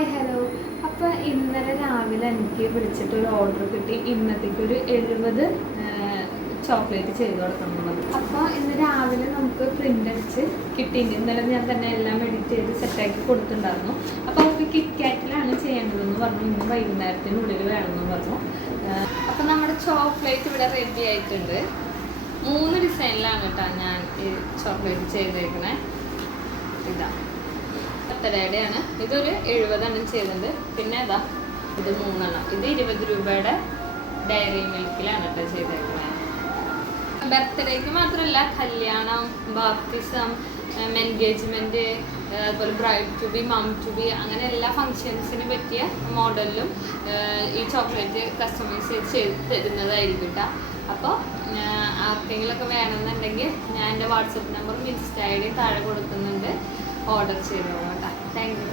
Hi hello. അപ്പോൾ ഇന്നലെ രാവിലെ എനിക്ക് വിളിച്ചിട്ടൊരു ഓർഡർ കിട്ടി. ഇന്നത്തേക്കൊരു 70 ചോക്ലേറ്റ് ചെയ്ത് കൊടുക്കണമെന്നുള്ളത്. അപ്പോൾ ഇന്ന് രാവിലെ നമുക്ക് പ്രിൻ്റ് അടിച്ച് കിട്ടിയിട്ടുണ്ട്. ഇന്നലെ ഞാൻ തന്നെ എല്ലാം എഡിറ്റ് ചെയ്ത് സെറ്റാക്കി കൊടുത്തിട്ടുണ്ടായിരുന്നു. അപ്പോൾ അവർക്ക് കിറ്റ്കാറ്റിലാണ് ചെയ്യേണ്ടതെന്ന് പറഞ്ഞു. ഇന്ന് വൈകുന്നേരത്തിനുള്ളിൽ വേണമെന്ന് പറഞ്ഞു. അപ്പോൾ നമ്മുടെ ചോക്ലേറ്റ് ഇവിടെ റെഡി ആയിട്ടുണ്ട്. 3 ഡിസൈനിലാണ് കേട്ടോ ഞാൻ ഈ ചോക്ലേറ്റ് ചെയ്തേക്കണേ. ഇതാ ബർത്ത്ഡേയുടെയാണ്. ഇതൊരു 70 എണ്ണം ചെയ്തിട്ടുണ്ട്. പിന്നെ ഇതാ ഇത് 3 എണ്ണം. ഇത് 20 രൂപയുടെ ഡയറി മിൽക്കിലാണ് കേട്ടോ ചെയ്തേക്കുന്നത്. ബർത്ത്ഡേക്ക് മാത്രമല്ല, കല്യാണം, ബാപ്റ്റിസം, എൻഗേജ്മെൻറ്റ്, അതുപോലെ bride to be, mum to be, അങ്ങനെ എല്ലാ ഫങ്ഷൻസിന് പറ്റിയ മോഡലിലും ഈ ചോക്ലേറ്റ് കസ്റ്റമൈസ് ചെയ്ത് തരുന്നതായിരിക്കും കേട്ടോ. അപ്പോൾ ആർക്കെങ്കിലുമൊക്കെ വേണമെന്നുണ്ടെങ്കിൽ ഞാൻ എൻ്റെ വാട്സപ്പ് നമ്പറും ഇൻസ്റ്റ ഐഡിയും താഴെ കൊടുക്കുന്നുണ്ട്. ഓർഡർ ചെയ്തോളാം കേട്ടോ. Thank you.